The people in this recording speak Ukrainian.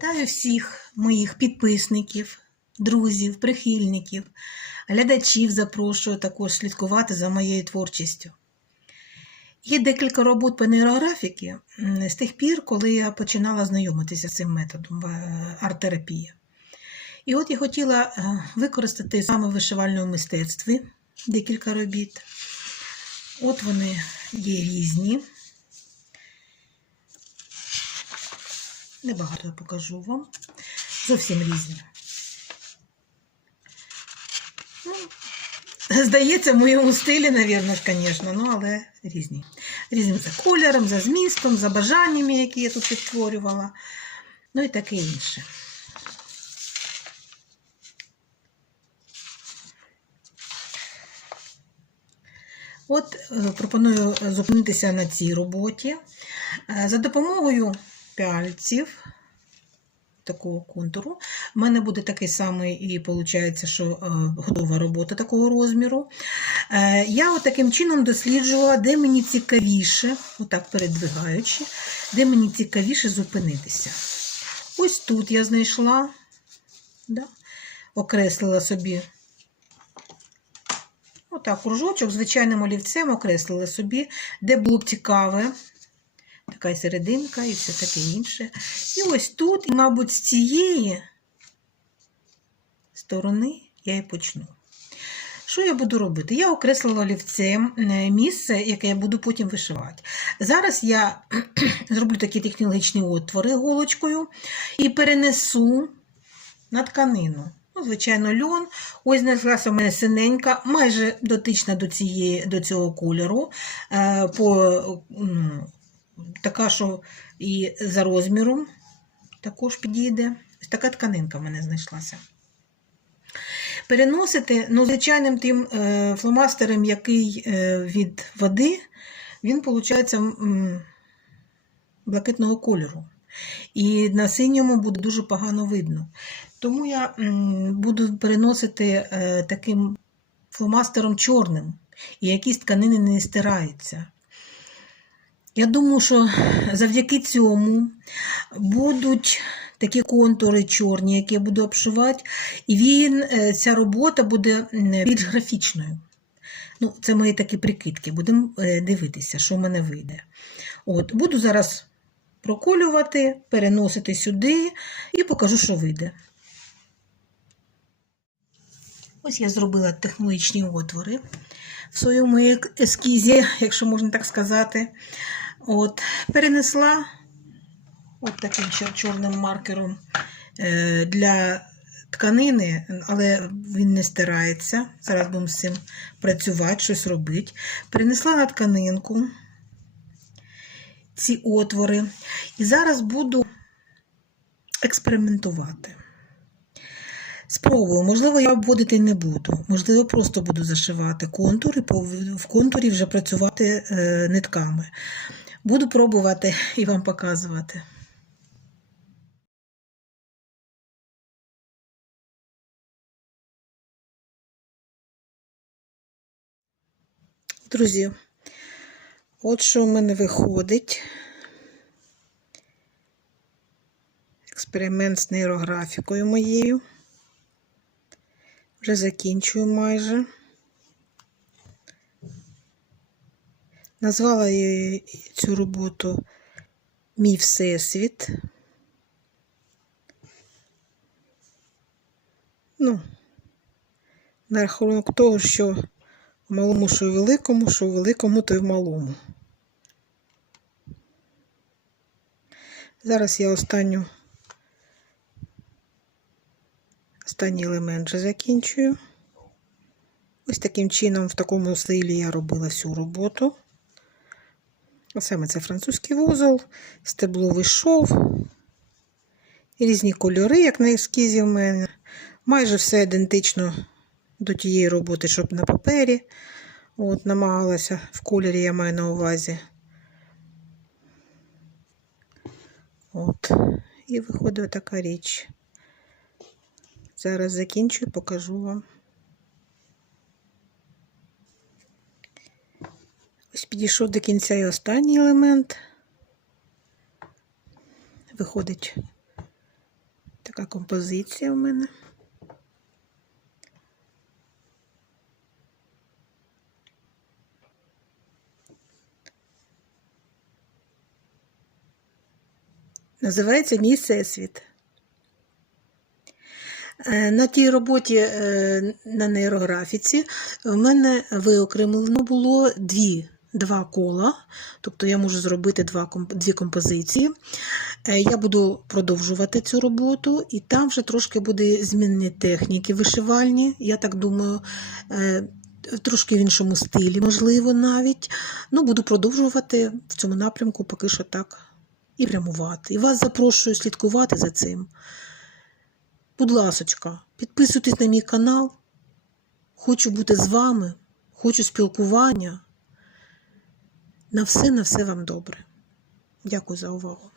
Вітаю всіх моїх підписників, друзів, прихильників, глядачів запрошую також слідкувати за моєю творчістю. Є декілька робот по нейрографіки з тих пір, коли я починала знайомитися з цим методом е, арт-терапія. І от я хотіла е, використати саме в вишивальному мистецтві декілька робіт. От вони є різні. Небагато покажу вам. Зовсім різні. Ну, здається, в моєму стилі, навірно звісно, ну, але різні. Різні за кольором, за змістом, за бажаннями, які я тут відтворювала. Ну і таке інше. От е, пропоную зупинитися на цій роботі. Е, За допомогою пяльців такого контуру. У мене буде такий самий, і виходить, що е, готова робота такого розміру. Е, Я таким чином досліджувала, де мені цікавіше, отак передвигаючи, де мені цікавіше зупинитися. Ось тут я знайшла, да, окреслила собі отак кружочок, звичайним олівцем окреслила собі, де було б цікаве така серединка і все таке інше. І ось тут, і, мабуть, з цієї сторони я і почну. Що я буду робити? Я окреслила олівцем е, місце, яке я буду потім вишивати. Зараз я зроблю такі технологічні отвори голочкою і перенесу на тканину. Ну, звичайно, льон. Ось знайшлася у мене синенька, майже дотична до, цієї, до цього кольору. Е, по, ну, така, що і за розміром також підійде. Ось така тканинка в мене знайшлася. Переносити, ну, звичайним тим е, фломастером, який е, від води, він, виходить, блакитного кольору. І на синьому буде дуже погано видно. Тому я буду переносити е, таким фломастером чорним, і якісь тканини не стираються. Я думаю, що завдяки цьому будуть такі контури чорні, які я буду обшивати, і він, е, ця робота буде більш графічною. Ну, Це мої такі прикидки. Будемо е, дивитися, що в мене вийде. От, Буду зараз проколювати, переносити сюди і покажу, що вийде. Ось я зробила технологічні отвори в своєму ескізі, якщо можна так сказати. От, перенесла от таким чорним маркером е, для тканини, але він не стирається. Зараз будемо з цим працювати, щось робити. Перенесла на тканинку ці отвори. І зараз буду експериментувати. Спробую, можливо, я обводити не буду. Можливо, просто буду зашивати контур і в контурі вже працювати е, нитками. Буду пробувати і вам показувати. Друзі, от що в мене виходить. Експеримент з нейрографікою моєю. Вже закінчую майже. Назвала я цю роботу Мій Всесвіт. Ну, на рахунок того, що в малому, що в великому, що в великому, то й в малому. Зараз я останню Останній елемент вже закінчую. Ось таким чином, в такому стилі я робила всю роботу. Саме це французький вузол, стебловий шов, різні кольори, як на ескізі в мене. Майже все ідентично до тієї роботи, щоб на папері. От, намагалася в кольорі, я маю на увазі. От. І виходить така річ. Зараз закінчу, і покажу вам. Підійшов до кінця і останній елемент. Виходить Така композиція в мене. Називається Мій всесвіт. Е, На тій роботі е, на нейрографіці в мене виокремлено було дві, два кола, тобто я можу зробити два, дві композиції. Е, Я буду продовжувати цю роботу, і там вже трошки буде змінені техніки вишивальні, я так думаю, е, трошки в іншому стилі, можливо, навіть. Ну, буду продовжувати в цьому напрямку поки що так і прямувати. І вас запрошую слідкувати за цим. Будь ласочка, підписуйтесь на мій канал. Хочу бути з вами, хочу спілкування. На все, на все вам добре. Дякую за увагу.